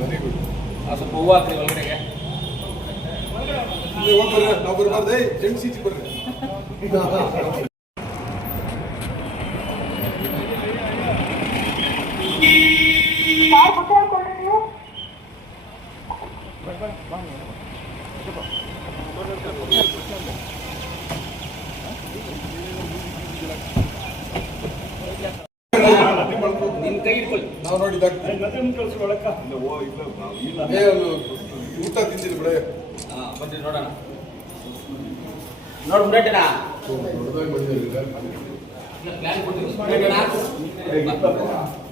Very good. ಸ್ವಲ್ಪ ಹೂವು ಹಾಕ್ರಿ ಒಳಗಡೆಗೆ. ನಾವು ಬರಬಾರ್ದು, ಜಂಗ್ ಸೀಚಿ ಬರ್ರಿ. ನಿನ್ ಕೈ ಇಟ್ಕೊಳ್ಳಿ. ನಾವು ನೋಡಿ ಊಟ ತಿಂದಿಲ್ಲ ಬಿಡ. ಬನ್ನಿ ನೋಡೋಣ. ನೋಡ್ಬಿಟ್ಟೇನಾ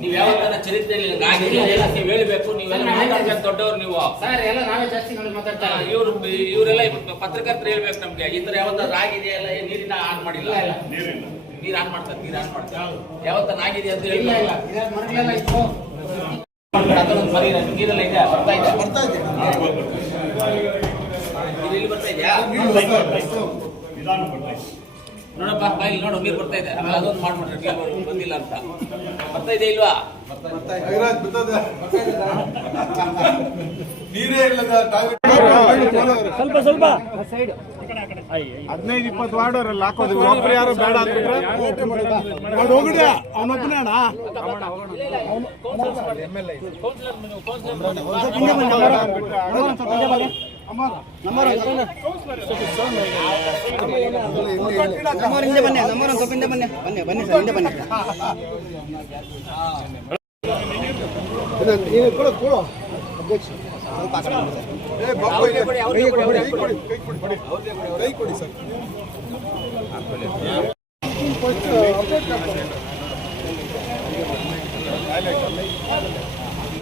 ನೀವು ಯಾವತ್ತನ ಚರಿತ್ರೆಯಲ್ಲಿ ನೀವು ಹೇಳ್ಬೇಕು. ನೀವೆಲ್ಲ ದೊಡ್ಡವ್ರು ನೀವು ಸರ್ ಎಲ್ಲ ನಾವೇ ಜಾಸ್ತಿ ಮಾತಾಡ್ತಾರೆ. ಇವರೆಲ್ಲ ಪತ್ರಕರ್ತರು ಹೇಳ್ಬೇಕು ನಮ್ಗೆ. ಈ ತರ ಯಾವತ್ತ ಆಗಿದೆಯಲ್ಲ, ನೀರಿನ ಆನ್ ಮಾಡಿಲ್ಲ, ನೀರ್ ಆನ್ ಮಾಡ್ತಾರೆ, ನೀರ್ ಆನ್ ಮಾಡ್ತಾರೆ. ಯಾವತ್ತ ಆಗಿದೆ ಅಂತ ಹೇಳಿ ನೀರೆಲ್ಲ ಇದೆ, ಬರ್ತಾ ಇದೆ. ನೀರಲ್ಲಿ ಬರ್ತಾ ಇದೆಯಾ ನೋಡಪ್ಪ, ಬಾಯಿಲ್ ನೋಡು, ನೀರು ಬರ್ತಾ ಇದೆ. ಅದೊಂದು ಮಾಡ್ಬಿಟ್ರೆ ಬಂದಿಲ್ಲ ಅಂತ. ಬರ್ತಾ ಇದೆ ಇಲ್ವಾ? ನೀರೇ ಇಲ್ಲದ ಸ್ವಲ್ಪ ಸ್ವಲ್ಪ 15-20 ವಾರ್ಡವ್ರಲ್ಲಿ ಹಾಕೋದು. ಒಬ್ರು ಯಾರು ಬೇಡ ಅಂದ್ಬಿಟ್ರೆ ಹೋಗಿದ್ಯಾ ಅವನೊಬ್ಬನೇ ಅಣ್ಣ. ಕೈ ಕೊಡಿ ಸರ್.